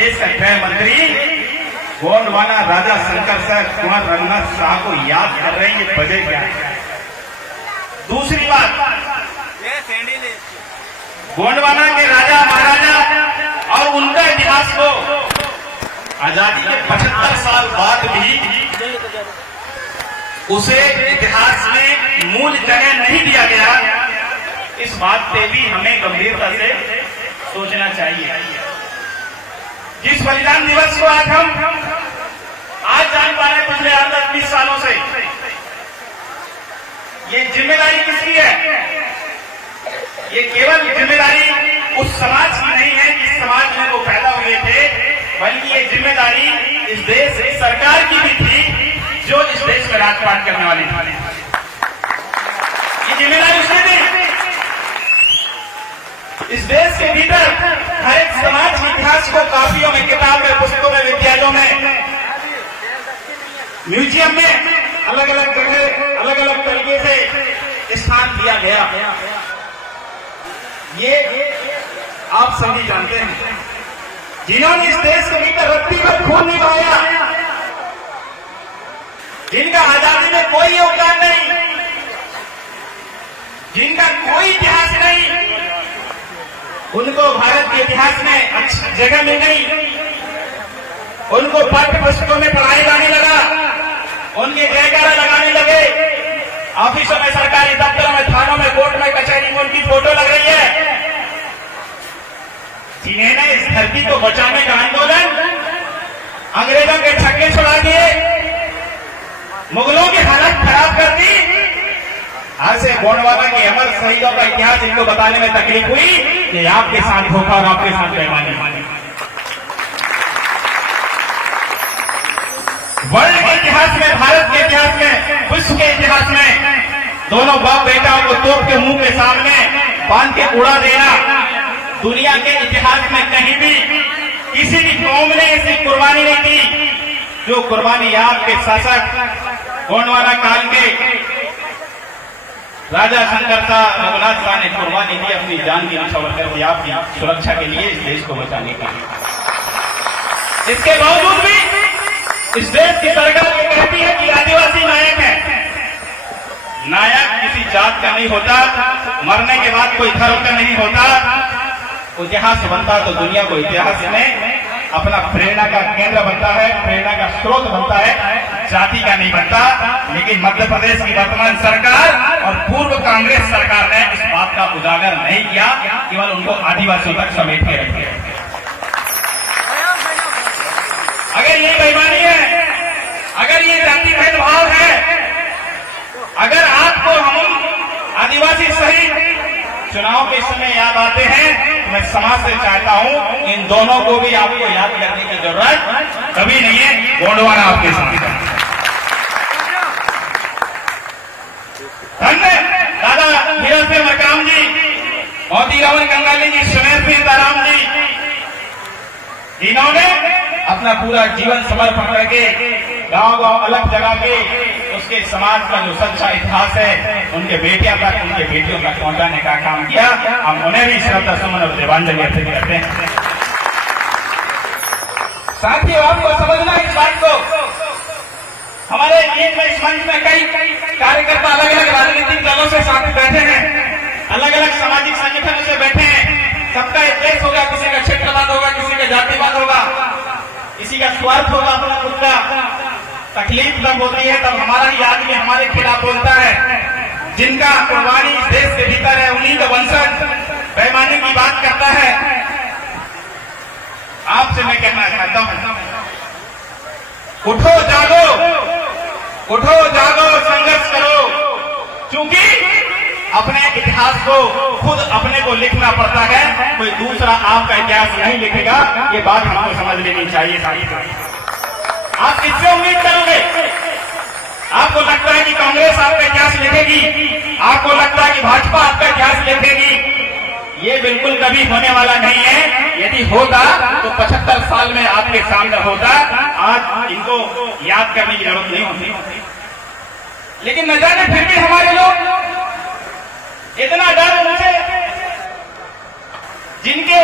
देश का गृह मंत्री गोंडवाना राजा शंकर सर कुंवर रंगनाथ शाह को याद कर रहे हैं, ये वजह क्या है? दूसरी बात, गोंडवाना के राजा महाराजा और उनका इतिहास को आजादी के 75 साल बाद भी उसे इतिहास में मूल जगह नहीं दिया गया। इस बात पे भी हमें गंभीरता से सोचना चाहिए। जिस बलिदान दिवस को आज जान पा रहे हैं पिछले 8-20 सालों से, ये जिम्मेदारी किसकी है? ये केवल जिम्मेदारी उस समाज की नहीं है जिस समाज में वो पैदा हुए थे, बल्कि ये जिम्मेदारी इस देश की सरकार की भी थी जो इस देश में राजपाट करने वाली थी। ये जिम्मेदारी उसने दी। इस देश के भीतर हर एक समाज के इतिहास को कापियों में, किताब में, पुस्तकों में, विद्यालयों में, म्यूजियम में अलग अलग जगह अलग अलग तरीके से स्थान दिया गया। ये आप सभी जानते हैं। जिन्होंने इस देश के भीतर रत्ती में खून नहीं बहाया, जिनका आजादी में कोई योगदान नहीं, जिनका कोई इतिहास नहीं, उनको भारत के इतिहास में अच्छी जगह मिल गई, उनको पाठ्य पुस्तकों में पढ़ाई जाने लगा, उनके जयकारा लगाने लगे, ऑफिसों में, सरकारी दफ्तरों में, थानों में, कोर्ट में, कचहरी में उनकी फोटो लग रही है। जिन्होंने इस धरती को बचाने का आंदोलन, अंग्रेजों के छक्के छुड़ा दिए, मुगलों की हालत खराब कर दी, आज से गोंडवाना के अमर शहीदों का इतिहास इनको बताने में तकलीफ हुई कि आपके साथ धोखा और आपके साथ बेईमानी। वर्ल्ड के इतिहास में, भारत के इतिहास में, विश्व के इतिहास में दोनों बाप बेटाओं को तोप के मुंह के सामने बांध के उड़ा देना, दुनिया के इतिहास में कहीं भी किसी भी कौम ने ऐसी कुर्बानी नहीं दी जो कुर्बानी आपके शासक गोंडवाना काल के राजा शंकर शाह रघुनाथ शाह ने कुर्बानी दी, अपनी जान की न्यौछावर करके आपकी सुरक्षा के लिए, इस देश को बचाने के लिए। इसके बावजूद भी इस देश की सरकार ये कहती है कि आदिवासी नायक है। नायक किसी जात का नहीं होता, मरने के बाद कोई धर्म का नहीं होता। इतिहास बनता तो दुनिया को इतिहास में अपना प्रेरणा का केंद्र बनता है, प्रेरणा का स्रोत बनता है, जाति का नहीं बनता। लेकिन मध्य प्रदेश की वर्तमान सरकार और पूर्व कांग्रेस सरकार ने इस बात का उजागर नहीं किया, केवल उनको आदिवासियों तक समेट के रखे। अगर ये बेईमानी है, अगर ये जाति भेदभाव है, अगर आपको हम आदिवासी सहित चुनाव के समय याद आते हैं, तो मैं समाज से चाहता हूं इन दोनों को भी आपको याद करने की जरूरत कभी नहीं है। गोंडवाना आपके साथ है। धन्य दादा हीरा सिंह मकराम जी, मोतीराम गंगाली जी, सुमेर सिंह ताराम जी, इन्होंने अपना पूरा जीवन समर्पण करके गांव-गांव अलग जगह के उसके समाज का जो सच्चा इतिहास है उनके बेटियों तक, उनके बेटियों तक पहुंचाने का काम किया। हम उन्हें भी श्रद्धा सुमन और देवांजलि अर्पित करते हैं। साथियों, आपको समझना इस बात को, हमारे इस मंच में कई कार्यकर्ता अलग अलग राजनीतिक दलों से साथ बैठे हैं, अलग अलग सामाजिक संगठनों से बैठे हैं। सबका एक देश होगा, किसी का क्षेत्रवाद होगा, किसी का जातिवाद होगा, किसी का स्वार्थ होगा अपना खुद का। तकलीफ तब होती है तब हमारा ही आदमी हमारे खिलाफ बोलता है। जिनका कुर्बानी इस देश के भीतर है, उन्हीं का वंशज बेईमानी की बात करता है। आपसे मैं कहना चाहता हूं, उठो जागो, उठो जागो, संघर्ष करो। क्योंकि अपने इतिहास को खुद अपने को लिखना पड़ता है, कोई दूसरा आपका इतिहास नहीं लिखेगा। ये बात हमको समझ लेनी चाहिए। आप किससे उम्मीद करोगे? आपको लगता है कि कांग्रेस आपका इतिहास लिखेगी, आपको लगता है कि भाजपा आपका इतिहास लिखेगी। ये बिल्कुल कभी होने वाला नहीं है। यदि होता तो 75 साल में आपके सामने होता। आज इनको याद करने की जरूरत नहीं होती। लेकिन न जाने फिर भी हमारे लोग इतना डर उनसे, जिनके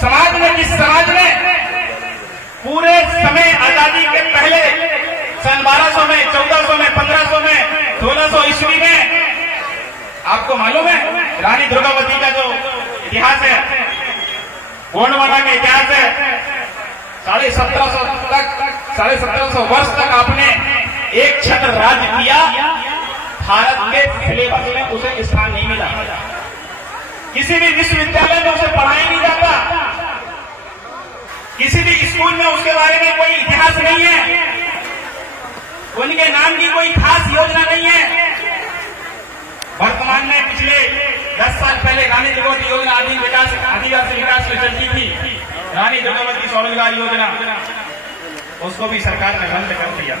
समाज में, जिस समाज में पूरे समय आजादी के पहले सन 1200 में, 1400 में, 1500 में, 1600 ईस्वी में, आपको मालूम है रानी दुर्गावती का जो इतिहास है, गोंडवाना का इतिहास है, 1750 वर्ष तक आपने एक छत्र राज्य किया। भारत के सिलेबस में उसे स्थान नहीं मिला, किसी भी विश्वविद्यालय में उसे पढ़ाया नहीं जाता, किसी भी स्कूल में उसके बारे में कोई इतिहास नहीं है, उनके नाम की कोई खास योजना नहीं है। वर्तमान में पिछले 10 साल पहले रानी दुर्गावती योजना आदिवासी विकास में चलती थी, रानी दुर्गावती स्वरोजगार योजना, उसको भी सरकार ने बंद कर दिया।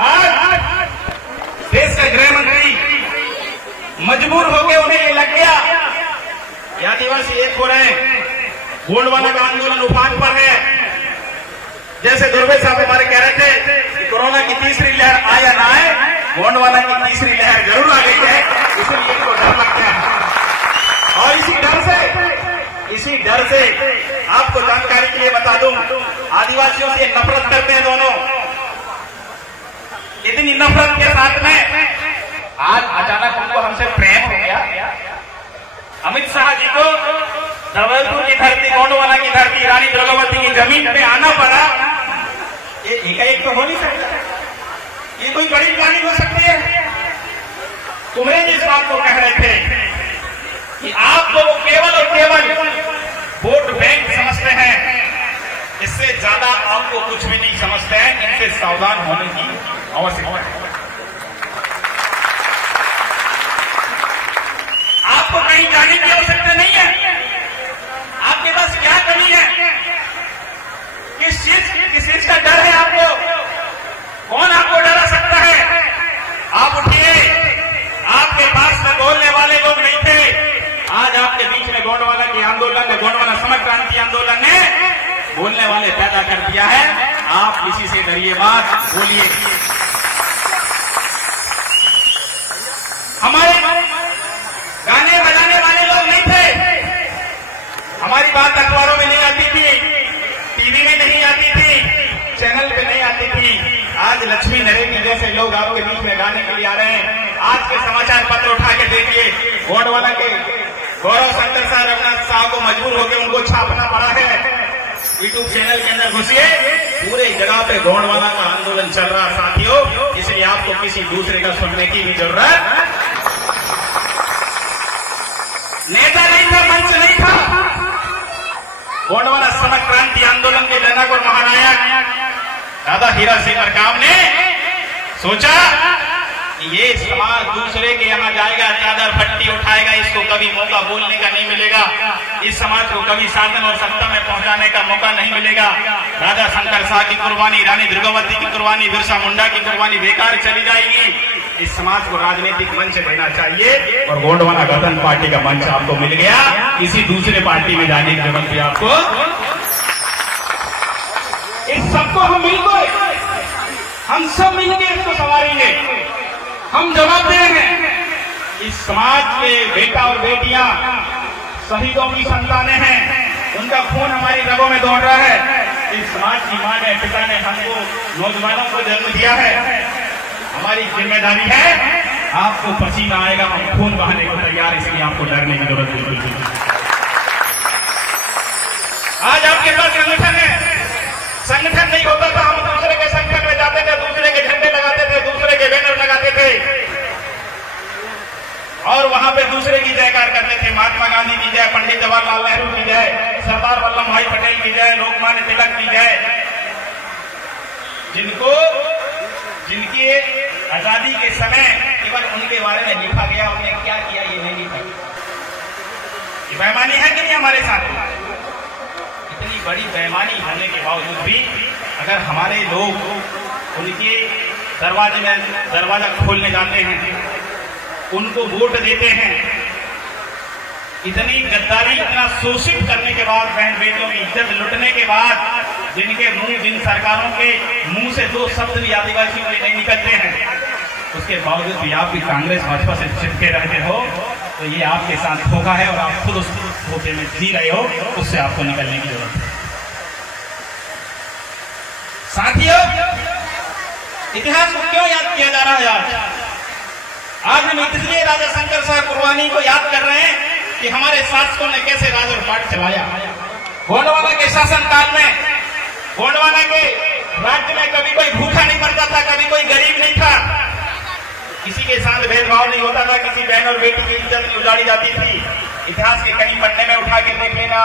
आज देश के गृह मंत्री मजबूर होकर उन्हें ये लग गया कि आदिवासी एक हो रहे, गोंडवाना का आंदोलन उफान पर है। जैसे दुर्वे साहब हमारे कह रहे थे कि कोरोना की तीसरी लहर आए या ना आए, गोंडवाना की तीसरी लहर जरूर आ गई है, इसलिए इनको डर लगता है। और इसी डर से आपको जानकारी के लिए बता दूं, आदिवासियों से नफरत करते हैं दोनों। इतनी नफरत के साथ में आज अचानक उनको हमसे प्रेम हो गया। अमित शाह जी को जबलपुर की धरती, गोंडवाना की धरती, रानी दुर्गावती की जमीन पे आना पड़ा। ये एकाएक तो हो नहीं सकता, ये कोई बड़ी प्लानिंग हो सकती है। तुम्हें जिस बात को कह रहे थे कि आपको वो केवल और केवल वोट बैंक समझते हैं, इससे ज्यादा आपको कुछ भी नहीं समझते हैं। इनसे सावधान होने की आवश्यकता है। आपको कहीं जाने की आवश्यकता नहीं है। आपके पास क्या कमी है, किस चीज का डर है आपको, कौन आपको डरा सकता है? आप उठिए, आपके पास में बोलने वाले लोग नहीं थे। आज आपके बीच में गोंडवाना के आंदोलन ने, गोंडवाना समग्र क्रांति आंदोलन ने बोलने वाले पैदा कर दिया है। आप किसी से डरिए मत, बोलिए। हमारे गाने बजाने वाले लोग नहीं थे, हमारी बात अखबारों में नहीं आती थी, टीवी में नहीं आती थी, चैनल पे नहीं आती थी। आज लक्ष्मी नरेंद्र जैसे लोग आपके बीच में गाने के लिए आ रहे हैं। आज के समाचार पत्र उठा के देखिए, गोंडवाना के गौरव शंकर साहब, रघुनाथ साहब को मजबूर होकर उनको छापना पड़ा है। यूट्यूब चैनल के अंदर घुसिए, पूरे जगह पे गोंडवाना का आंदोलन चल रहा साथियों, इसलिए आपको किसी दूसरे का सुनने की भी जरूरत। नेता नहीं था, मंच नहीं था। गोंडवाना समग्र क्रांति आंदोलन के जनक और महानायक दादा हीरा सिंह मरकाम ने सोचा कि ये समाज दूसरे के यहाँ जाएगा, चादर फट्टी उठाएगा, इसको कभी मौका बोलने का नहीं मिलेगा, इस समाज को कभी शासन और सत्ता में पहुंचाने का मौका नहीं मिलेगा। राजा शंकर साहब की कुर्बानी, रानी दुर्गावती की कुर्बानी, बिरसा मुंडा की कुर्बानी बेकार चली जाएगी। इस समाज को राजनीतिक मंच देना चाहिए, और गोंडवाना गठन पार्टी का मंच आपको मिल गया। किसी दूसरे पार्टी में जाने की जरूरत भी आपको, इस सबको हम सब मिलकर इसको संवारेंगे। हम जवाबदेह हैं। इस समाज के बेटा और बेटियां शहीदों की संतानें हैं, उनका खून हमारी रगों में दौड़ रहा है। इस समाज की मां ने, पिता ने हमको, नौजवानों को जन्म दिया है। हमारी जिम्मेदारी है, आपको पसीना आएगा, हम खून बहाने को तैयार, इसलिए आपको डरने की जरूरत बिल्कुल नहीं। आज आपके पास संगठन है, संगठन नहीं होता था, हम दूसरे के संगठन में जाते थे, दूसरे के झंडे लगाते थे, दूसरे के बैनर लगाते थे, और वहां पे दूसरे की जयकार करते थे। महात्मा गांधी की जय, पंडित जवाहरलाल नेहरू की जय, सरदार वल्लभ भाई पटेल की जय, लोकमान्य तिलक की जय, जिनकी आजादी के समय केवल उनके बारे में लिखा गया, उन्होंने क्या किया ये नहीं लिखा। ये बेईमानी है कि नहीं हमारे साथ? इतनी बड़ी बेईमानी होने के बावजूद भी अगर हमारे लोग उनके दरवाजे में दरवाजा खोलने जाते हैं, उनको वोट देते हैं, इतनी गद्दारी, इतना शोषित करने के बाद, बहन बेटियों की इज्जत लुटने के बाद, जिनके मुंह, जिन सरकारों के मुंह से दो शब्द भी आदिवासियों के नहीं निकलते हैं, उसके बावजूद भी आप भी कांग्रेस भाजपा से चिपके रहते हो, तो ये आपके साथ धोखा है और आप खुद उस धोखे में जी रहे हो। उससे आपको निकलने की जरूरत है। साथियों, इतिहास को क्यों याद किया जा रहा है आज हम इसलिए राजा शंकर साहब कुर्बानी को याद कर रहे हैं कि हमारे शासकों ने कैसे राज और पाट चलाया। गोंडवाना के शासन काल में, गोंडवाना के राज्य में कभी कोई भूखा नहीं मरता था, कभी कोई गरीब नहीं था, किसी के साथ भेदभाव नहीं होता था, किसी बहन और बेटी की इज्जत नहीं उजाड़ी जाती थी। इतिहास के कहीं पन्ने में उठा के देख लेना,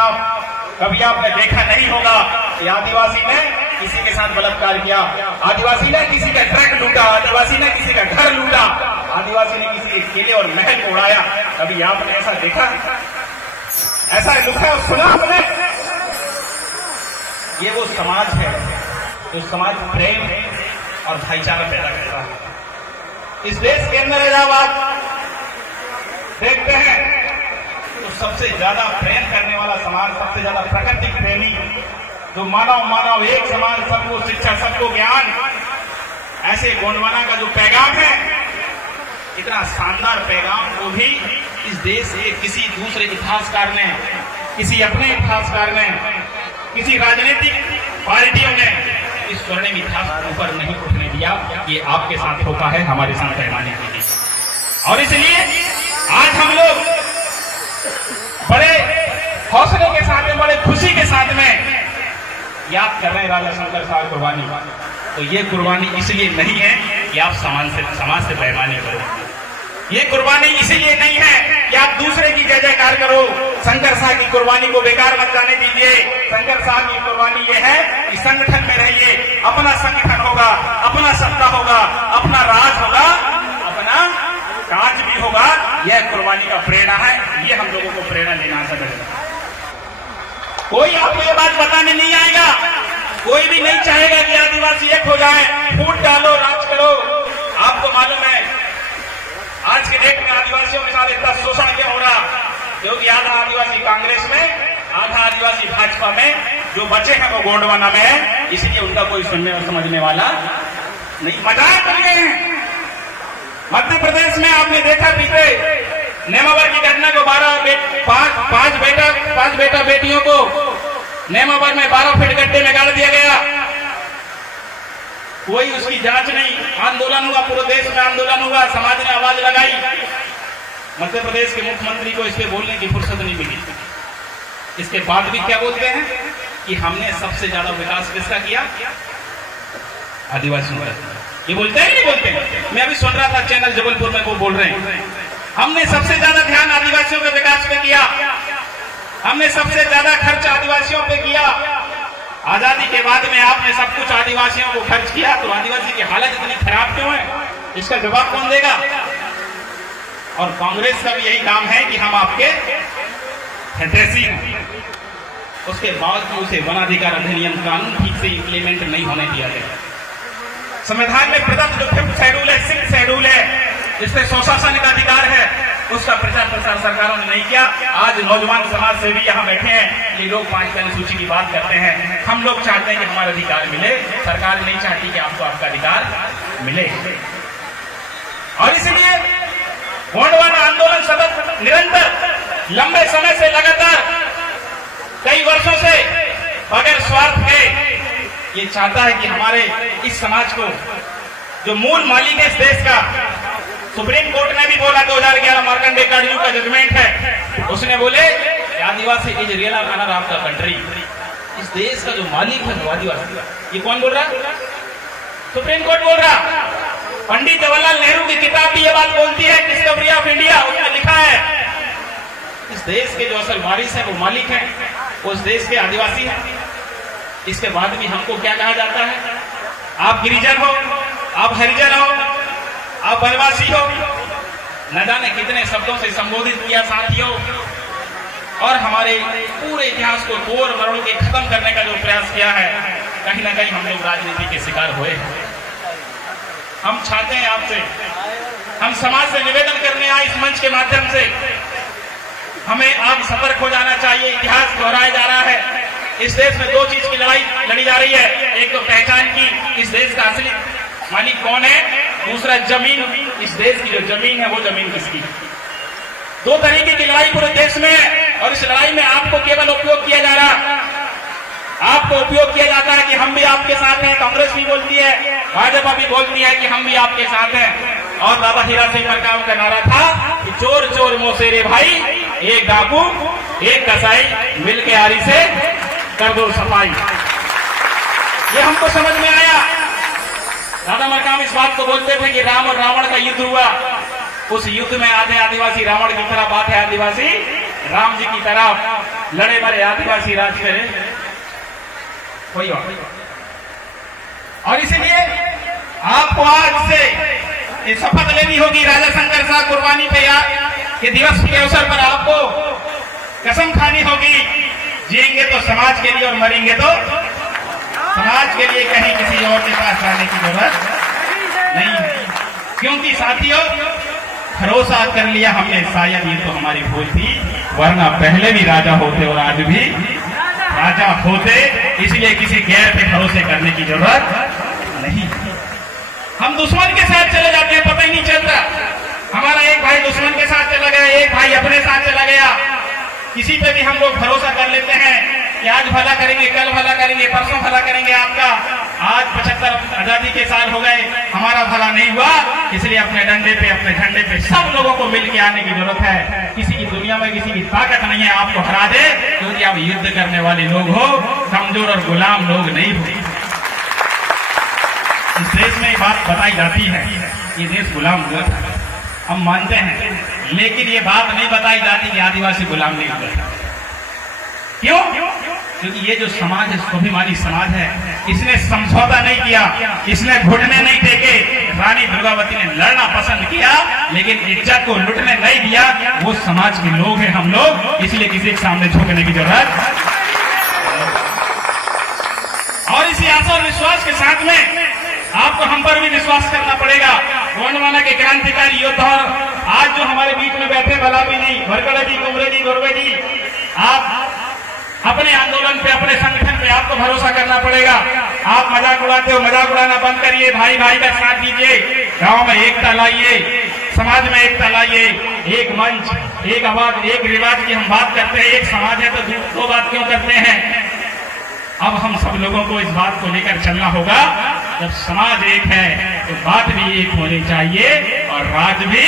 कभी आपने देखा नहीं होगा कि आदिवासी ने किसी के साथ बलात्कार किया, आदिवासी ने किसी का ट्रक लूटा, आदिवासी ने किसी का घर लूटा, आदिवासी ने किसी के किले और महल को उड़ाया। कभी आपने ऐसा देखा, ऐसा लिखा और सुना आपने? ये वो समाज है जो समाज प्रेम और भाईचारा पैदा करता है। इस देश के अंदर जब आप देखते हैं तो सबसे ज्यादा प्रेम करने वाला समाज, सबसे ज्यादा प्रकृति प्रेमी, जो मानव एक समान, सबको शिक्षा, सबको ज्ञान, ऐसे गोंडवाना का जो पैगाम है, इतना शानदार पैगाम को भी इस देश के किसी दूसरे इतिहासकार ने, किसी अपने इतिहासकार ने, किसी राजनीतिक पार्टियों ने इस स्वर्णिम इतिहास को ऊपर नहीं उठने दिया। ये आपके साथ होता है, हमारे साथ पैमाने के लिए। और इसलिए आज हम लोग बड़े हौसले के साथ में, बड़े खुशी के साथ में याद कर रहे हैं राजा शंकर साहब कुर्बानी। तो ये कुर्बानी इसलिए नहीं है कि आप समाज से बेईमानी करो, ये कुर्बानी इसलिए नहीं है कि आप दूसरे की जय जयकार करो। शंकर साहब की कुर्बानी को बेकार मत जाने दीजिए। शंकर साहब की कुर्बानी ये है कि संगठन में रहिए, अपना संगठन होगा, अपना सत्ता होगा, अपना राज होगा, अपना काज भी होगा। यह कुर्बानी का प्रेरणा है, ये हम लोगों को प्रेरणा लेना चाहिए। कोई आपको ये बात बताने नहीं आएगा, कोई भी नहीं चाहेगा कि आदिवासी एक हो जाए, फूट डालो, राज करो। आपको मालूम है आज के डेट में आदिवासियों के साथ इतना शोषण क्यों हो रहा? क्योंकि आधा आदिवासी कांग्रेस में, आधा आदिवासी भाजपा में, जो बचे हैं वो गोंडवाना में है, इसलिए उनका कोई सुनने और समझने वाला नहीं। मजाक कर रहे हैं। मध्य प्रदेश में आपने देखा पीछे नेमावर की घटना को, पांच बेटा बेटियों को नेमावर में 12 फीट गड्ढे में गाड़ दिया गया। कोई उसकी जांच नहीं, आंदोलन हुआ, पूरे देश में आंदोलन हुआ, समाज ने आवाज लगाई। मध्य प्रदेश के मुख्यमंत्री को इस पे बोलने की फुर्सत नहीं मिली। इसके बाद भी क्या बोलते हैं कि हमने सबसे ज्यादा विकास किसका किया? आदिवासियों का। ये बोलते हैं नहीं बोलते? मैं अभी सुन रहा था चैनल जबलपुर में, वो बोल रहे हैं हमने सबसे ज्यादा ध्यान आदिवासियों के विकास पे किया, हमने सबसे ज्यादा खर्च आदिवासियों पे किया। आजादी के बाद में आपने सब कुछ आदिवासियों को खर्च किया, तो आदिवासी की हालत इतनी खराब क्यों है? इसका जवाब कौन देगा? और कांग्रेस का भी यही काम है कि हम आपके हितैषी हैं। उसके बाद भी उसे वन अधिकार अधिनियम कानून ठीक से इंप्लीमेंट नहीं होने दिया गया। संविधान में प्रदत्त जो 5th शेड्यूल है, 6th शेड्यूल है, इससे स्वशासन का अधिकार है, उसका प्रचार प्रसार सरकारों ने नहीं किया। आज नौजवान समाज से भी यहाँ बैठे हैं, ये लोग 5 अनुसूची की बात करते हैं। हम लोग चाहते हैं कि हमारा अधिकार मिले, सरकार नहीं चाहती कि आपको आपका अधिकार मिले। और इसलिए गोंडवाना आंदोलन सतत, निरंतर, लंबे समय से, लगातार, कई वर्षों से, बगैर स्वार्थ के ये चाहता है कि हमारे इस समाज को, जो मूल मालिक है इस देश का, सुप्रीम कोर्ट ने भी बोला 2011 मार्कंडे कार्डियो का जजमेंट है, उसने बोले Adivasi is real owner of the country. इस देश का जो मालिक है वो आदिवासी। ये कौन बोल रहा? सुप्रीम कोर्ट बोल रहा। पंडित जवाहरलाल नेहरू की किताब भी ये बात बोलती है, डिस्कवरी ऑफ इंडिया, उसमें लिखा है इस देश के जो असल वारिस है, वो मालिक है, वो इस देश के आदिवासी है। इसके बाद भी हमको क्या कहा जाता है? आप गिरिजन हो, आप हरिजन हो, आप वनवासी हो, न जाने कितने शब्दों से संबोधित किया साथियों। और हमारे पूरे इतिहास को तोड़ मरोड़ के खत्म करने का जो प्रयास किया है, कहीं ना कहीं हम लोग राजनीति के शिकार हुए हैं। हम चाहते हैं आपसे, हम समाज से निवेदन करने आए इस मंच के माध्यम से, हमें आज सतर्क हो जाना चाहिए। इतिहास दोहराया जा रहा है। इस देश में 2 चीज की लड़ाई लड़ी जा रही है। एक तो पहचान की, इस देश का असली मालिक कौन है, दूसरा जमीन, इस देश की जो जमीन है वो जमीन किसकी। 2 तरीके की लड़ाई पूरे देश में है, और इस लड़ाई में आपको केवल उपयोग किया जा रहा। आपको उपयोग किया जाता है कि हम भी आपके साथ हैं। कांग्रेस भी बोलती है, भाजपा भी बोलती है कि हम भी आपके साथ हैं। और बाबा हीरा सिंह मरकाम का नारा था कि चोर चोर मोसेरे भाई, एक डाकू एक कसाई मिलके आरी से कर दो सफाई। ये हमको समझ में आया। दादा मरकाम इस बात को बोलते थे कि राम और रावण का युद्ध हुआ, उस युद्ध में आधे आदिवासी रावण की तरफ, आधे आदिवासी राम जी की तरफ लड़े मरे आदिवासी राज करे कोई और इसीलिए आपको आज से ये शपथ लेनी होगी राजा शंकर साहब कुर्बानी पे के दिवस के अवसर पर आपको कसम खानी होगी, जिएंगे तो समाज के लिए और मरेंगे तो समाज के लिए, कहीं किसी और के पास जाने की जरूरत नहीं है। क्योंकि साथियों, भरोसा कर लिया हमने, शायद ये तो हमारी भूल थी, वरना पहले भी राजा होते और आज भी राजा होते। इसलिए किसी गैर पे भरोसे करने की जरूरत नहीं। हम दुश्मन के साथ चले जाते हैं, पता ही नहीं चलता। हमारा एक भाई दुश्मन के साथ चला गया, एक भाई अपने साथ चला गया। किसी पे भी हम लोग भरोसा कर लेते हैं कि आज भला करेंगे, कल भला करेंगे, परसों भला करेंगे। आपका आज 75 आजादी के साल हो गए, हमारा भला नहीं हुआ। इसलिए अपने डंडे पे, अपने झंडे पे सब लोगों को मिलकर आने की जरूरत है। किसी की दुनिया में किसी की ताकत नहीं है आपको हरा दे, क्योंकि आप युद्ध करने वाले लोग हो, कमजोर और गुलाम लोग नहीं हो। इस देश में ये बात बताई जाती है, ये देश गुलाम हुआ था, हम मानते हैं, लेकिन ये बात नहीं बताई जाती कि आदिवासी गुलाम नहीं हुआ। क्यों? क्योंकि ये जो समाज है, स्वाभिमानी समाज है, इसने समझौता नहीं किया, इसने घुटने नहीं टेके। रानी दुर्गावती ने लड़ना पसंद किया, लेकिन इज्जत को लुटने नहीं दिया। वो समाज के लोग हैं हम लोग, इसलिए किसी के सामने झुकने की जरूरत। और इसी आशा और विश्वास के साथ में आपको हम पर भी विश्वास करना पड़ेगा। गोंडवाना के क्रांतिकारी योद्धा आज जो हमारे बीच में बैठे, बलाबी जी, भरकड़ा जी, कुमरे जी, गोरवे जी, आप अपने आंदोलन पे, अपने संगठन पे आपको भरोसा करना पड़ेगा। आप मजाक उड़ाते हो, मजाक उड़ाना बंद करिए, भाई भाई का साथ दीजिए, गांव में एकता लाइए, समाज में एकता लाइए। एक मंच, एक आवाज, एक रिवाज की हम बात करते हैं, एक समाज है तो दो बात क्यों करते हैं? अब हम सब लोगों को इस बात को लेकर चलना होगा। जब समाज एक है तो बात भी एक होनी चाहिए और राज भी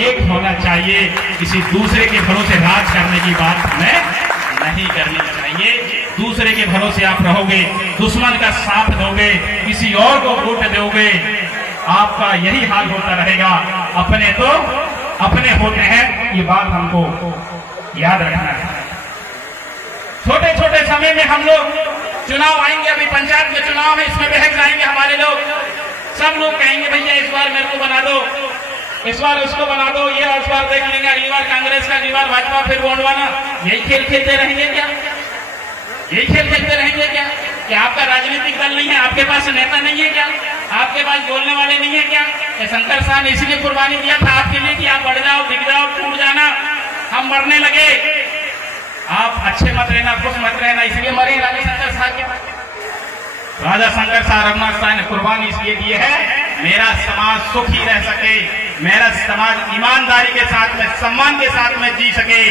एक होना चाहिए। किसी दूसरे के भरोसे राज करने की बात हमें नहीं करनी चाहिए। दूसरे के भरोसे आप रहोगे, दुश्मन का साथ दोगे, किसी और को वोट दोगे, आपका यही हाल होता रहेगा। अपने तो अपने होते हैं, ये बात हमको याद रखना है। छोटे छोटे समय में हम लोग चुनाव आएंगे, अभी पंचायत में चुनाव है, इसमें बहक जाएंगे हमारे लोग। सब लोग कहेंगे भैया इस बार मेरे को बना दो, इस बार उसको बना दो, ये इस बार देख लेंगे, अगली बार कांग्रेस का, अगली बार भाजपा, फिर गोंडवाना। यही खेल खेलते रहेंगे क्या? यही खेल खेलते रहेंगे क्या? कि आपका राजनीतिक दल नहीं है, आपके पास नेता नहीं है क्या? आपके पास बोलने वाले नहीं है क्या? शंकर साहब ने इसीलिए कुर्बानी दिया था आपके लिए कि आप बढ़ जाओ, दिख जाओ, टूट जाना। हम मरने लगे, आप अच्छे मत रहना, खुश मत रहना, इसलिए मरे राजा शंकर साहब के। राजा शंकर साहब रघुनाथ साहब ने कुर्बानी इसलिए दी है, मेरा समाज सुखी रह सके, मेरा समाज ईमानदारी के साथ में, सम्मान के साथ में जी सके।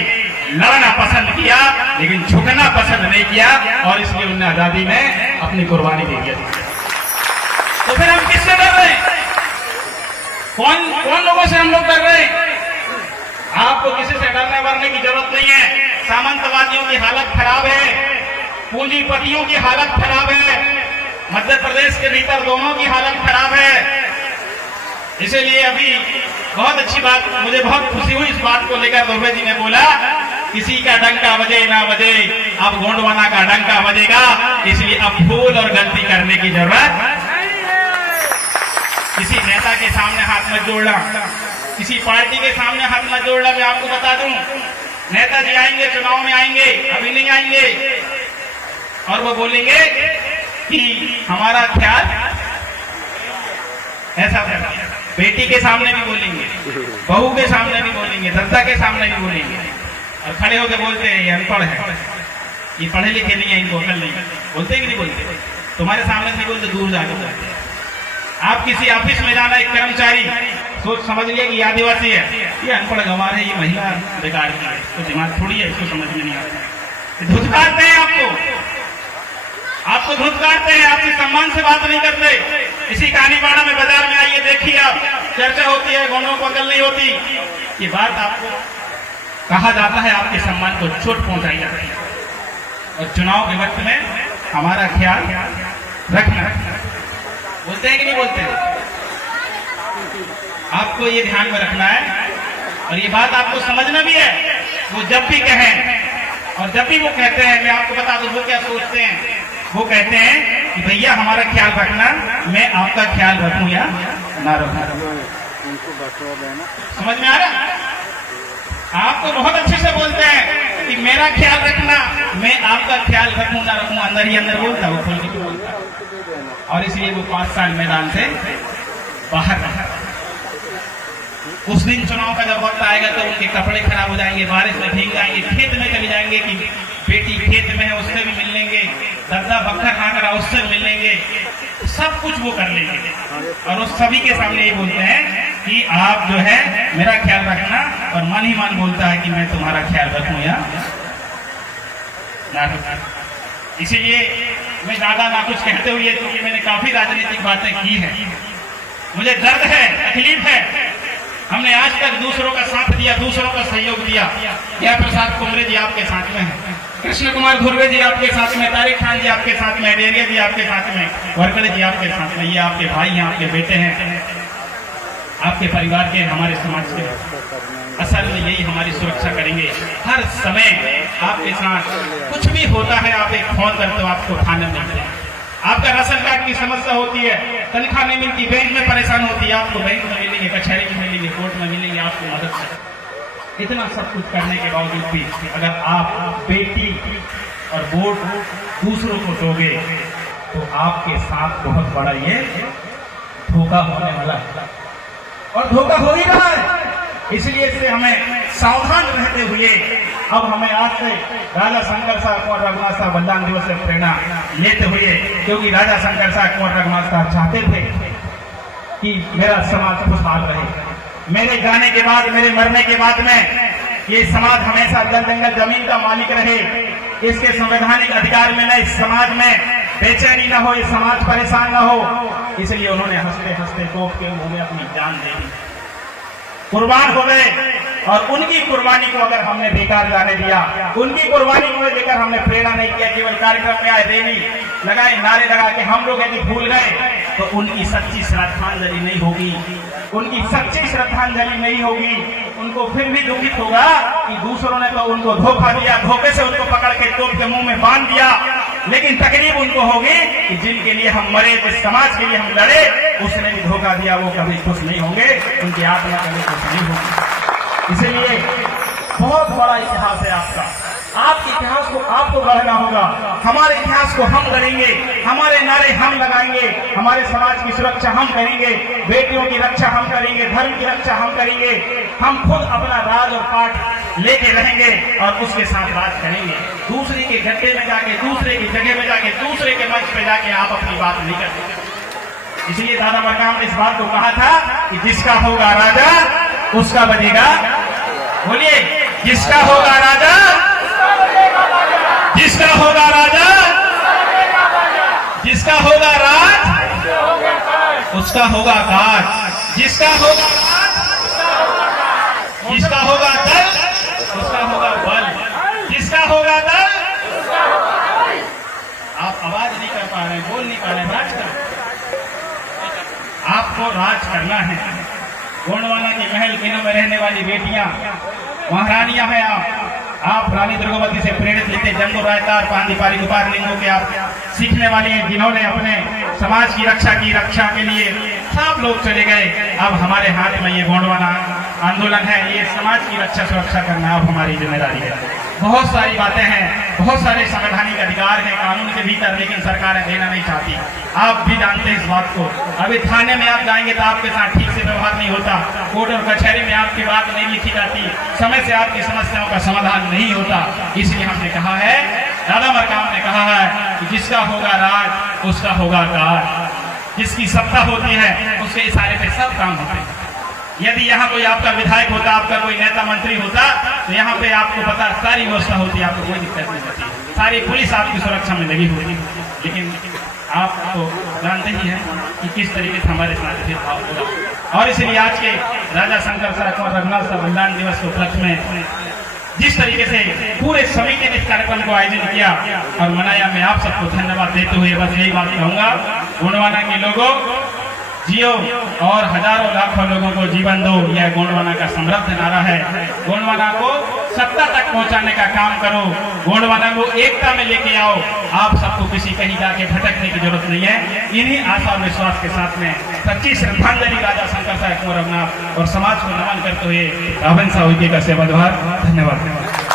लड़ना पसंद किया, लेकिन झुकना पसंद नहीं किया, और इसलिए उन्होंने आजादी में अपनी कुर्बानी दे दी। तो फिर हम किससे डर रहे हैं? कौन लोगों से हम लोग डर रहे हैं? आपको किसी से डरने वरने की जरूरत नहीं है। सामंतवादियों की हालत खराब है, पूंजीपतियों की हालत खराब है, मध्य प्रदेश के भीतर दोनों की हालत खराब है। इसीलिए अभी बहुत अच्छी बात, मुझे बहुत खुशी हुई इस बात को लेकर। गोरवे जी ने बोला किसी का डंका बजे ना बजे, अब गोंडवाना का डंका बजेगा। इसलिए अब भूल और गलती करने की जरूरत नहीं है। किसी नेता के सामने हाथ मत जोड़ना, किसी पार्टी के सामने हाथ मत जोड़ना। मैं आपको बता दूं, नेताजी आएंगे, चुनाव में आएंगे, अभी नहीं आएंगे, और वो बोलेंगे कि हमारा ख्याल ऐसा है। बेटी के सामने भी बोलेंगे, बहू के सामने भी बोलेंगे, जनता के सामने भी बोलेंगे, और खड़े होकर बोलते हैं ये अनपढ़ है, ये पढ़े लिखे नहीं है, इनको अकल नहीं। बोलते कि नहीं बोलते? तुम्हारे सामने नहीं बोलते, दूर जाकर बोलते। आप किसी ऑफिस में जाना, एक कर्मचारी सोच समझ लिया कि आदिवासी है, ये अनपढ़ गंवार है, ये महिला बेकार की है, तो दिमाग थोड़ी है, इसको समझ में नहीं आता, धुतकारते हैं आपको। आपको धुतकारते हैं, आपके सम्मान से बात नहीं करते। इसी कहानीबाड़ा में बाजार में आइए, देखिए आप, चर्चा होती है, गोंडों को अकल नहीं होती। ये बात आपको कहा जाता है, आपके सम्मान को चोट पहुंचाई जाती है। और चुनाव के वक्त में हमारा ख्याल रखना, बोलते हैं कि नहीं बोलते हैं? आपको ये ध्यान में रखना है और ये बात आपको समझना भी है। वो जब भी कहें और जब भी वो कहते हैं, मैं आपको बता दूं वो क्या सोचते हैं। वो कहते हैं कि भैया हमारा ख्याल रखना, मैं आपका ख्याल रखूं या ना रखूं। समझ में आ रहा? आप तो बहुत अच्छे से बोलते हैं कि मेरा ख्याल रखना, मैं आपका ख्याल रखूं ना रखूं, अंदर ही अंदर बोलता, वो खोल के बोलता। और इसलिए वो 5 साल मैदान से बाहर रहा। उस दिन चुनाव का जब वक्त आएगा तो उनके कपड़े खराब हो जाएंगे, बारिश में भीग जाएंगे, खेत में चले जाएंगे कि बेटी खेत में है उससे भी मिल लेंगे, दर्दा भक्का खा कर उससे मिल लेंगे, सब कुछ वो कर लेंगे। और उस सभी के सामने ये बोलते हैं कि आप जो है मेरा ख्याल रखना, और मन ही मन बोलता है कि मैं तुम्हारा ख्याल रखूं या ना रखूं। इसीलिए मैं ज्यादा ना कुछ कहते हुए, क्योंकि मैंने काफी राजनीतिक बातें की है, मुझे दर्द है, तकलीफ है। हमने आज तक दूसरों का साथ दिया, दूसरों का सहयोग दिया। जय प्रसाद कुमरे जी आपके साथ में है, कृष्ण कुमार धुर्वे जी आपके साथ में, तारिक खान जी आपके साथ में, डेरिया जी आपके साथ में, वरकड़े जी आपके साथ में। ये आपके भाई हैं, आपके बेटे हैं, आपके परिवार के, हमारे समाज के। असल में यही हमारी सुरक्षा करेंगे। हर समय आपके साथ कुछ भी होता है, आप एक फोन करते हो, आपको थाने में मिलते हैं। आपका राशन कार्ड की समस्या होती है, तनख्वाह नहीं मिलती, बैंक में परेशान होती है, आपको बैंक में मिलेंगे, कचहरी में मिलेंगे, कोर्ट में मिलेंगे, आपको मदद करें। इतना सब कुछ करने के बावजूद भी अगर आप बेटी और वोट दूसरों को दोगे तो आपके साथ बहुत बड़ा ये धोखा होने वाला है, और धोखा हो ही रहा है। इसलिए इससे हमें सावधान रहते हुए अब हमें आज से राजा शंकर साहब कुंवर रघुनाथ साहब बलिदान दिवस से प्रेरणा लेते हुए, क्योंकि राजा शंकर साहब कुंवर रघुनाथ साहब चाहते थे कि मेरा समाज खुशहाल रहे, मेरे जाने के बाद, मेरे मरने के बाद में ये समाज हमेशा जल जंगल जमीन का मालिक रहे, इसके संवैधानिक अधिकार में न, इस समाज में बेचैनी न हो, ये समाज परेशान न हो। इसलिए उन्होंने हंसते हंसते तोप के मुंह में अपनी जान दे दी, कुर्बान हो गए। और उनकी कुर्बानी को अगर हमने बेकार जाने दिया, उनकी कुर्बानी को लेकर हमने प्रेरणा नहीं किया, केवल कार्यक्रम में आए, रैली लगाए, नारे लगा के हम लोग यदि भूल गए तो उनकी सच्ची श्रद्धांजलि नहीं होगी, उनकी सच्ची श्रद्धांजलि नहीं होगी। उनको फिर भी दुखित होगा कि दूसरों ने तो उनको धोखा दिया, धोखे से उनको पकड़ के तोप के मुंह में बांध दिया, लेकिन तकलीफ उनको होगी कि जिनके लिए हम मरे, जिस समाज के लिए हम लड़े, उसने भी धोखा दिया, वो कभी खुश नहीं होंगे, उनकी आत्मा कभी खुश नहीं होगी। इसलिए बहुत बड़ा इतिहास है आपका, आपके इतिहास को आपको गढ़ना होगा। हमारे इतिहास को हम गढ़ेंगे, हमारे नारे हम लगाएंगे, हमारे समाज की सुरक्षा हम करेंगे, बेटियों की रक्षा हम करेंगे, धर्म की रक्षा हम करेंगे। हम खुद अपना राज और पाठ लेके रहेंगे और उसके साथ राज करेंगे। दूसरे के गड्ढे में जाके, दूसरे की जगह में जाके, दूसरे के मंच पे जाके आप अपनी बात नहीं करते। इसलिए दादा मरकाम ने इस बात को कहा था कि जिसका होगा राजा उसका बजेगा, बोलिए, जिसका होगा राजा, जिसका होगा राजा, जिसका होगा राज उसका होगा काज, जिसका होगा राज, जिसका होगा दल उसका होगा बल, जिसका होगा दल। आप आवाज नहीं कर पा रहे, बोल नहीं पा रहे, राज कर, आपको राज करना है। गोंडवाना के महल किलों में रहने वाली बेटियां महारानियां हैं। आप रानी दुर्गावती से प्रेरित लेते, जंगू रायतार, पांदीपारी, गोपाल लिंगों के आप सीखने वाले हैं, जिन्होंने अपने समाज की रक्षा की, रक्षा के लिए सब लोग चले गए। अब हमारे हाथ में ये गोंडवाना आंदोलन है, ये समाज की रक्षा सुरक्षा करना अब हमारी जिम्मेदारी है। बहुत सारी बातें हैं, बहुत सारे संवैधानिक अधिकार हैं कानून के भीतर, लेकिन सरकारें देना नहीं चाहती। आप भी जानते हैं इस बात को। अभी थाने में आप जाएंगे तो आपके साथ ठीक से व्यवहार नहीं होता, कोर्ट और कचहरी में आपकी बात नहीं लिखी जाती, समय से आपकी समस्याओं का समाधान नहीं होता। इसलिए हमने कहा है, दादा मरकाम ने कहा है कि जिसका होगा राज उसका होगा काज, जिसकी सत्ता होती है उसके इशारे पे सब काम होते हैं। यदि यहाँ कोई आपका विधायक होता, आपका कोई नेता मंत्री होता, तो यहाँ पे आपको पता सारी व्यवस्था होती, आपको कोई दिक्कत नहीं होती, सारी पुलिस आपकी सुरक्षा में लगी होती। लेकिन आप तो जानते ही हैं कि किस तरीके से हमारे साथ भेदभाव हो रहा। और इसलिए आज के राजा शंकर सर कुंवर रघुनाथ सर बलिदान दिवस के उपलक्ष्य में जिस तरीके से पूरे समिति ने इस कार्यक्रम को आयोजन किया और मनाया, मैं आप सबको धन्यवाद देते हुए बस यही बात कहूंगा, गोंडवाना के लोगों जियो और हजारों लाखों लोगों को जीवन दो, यह गोंडवाना का समृद्ध नारा है। गोंडवाना को सत्ता तक पहुंचाने का काम करो, गोंडवाना को एकता में लेके आओ। आप सबको किसी कहीं जाके भटकने की जरूरत नहीं है। इन्हीं आशा और विश्वास के साथ में सच्ची श्रद्धांजलि राजा शंकर साहब कुंवर रघुनाथ और समाज को नमन करते हुए रावण साहु का सेवाद्वार। धन्यवाद।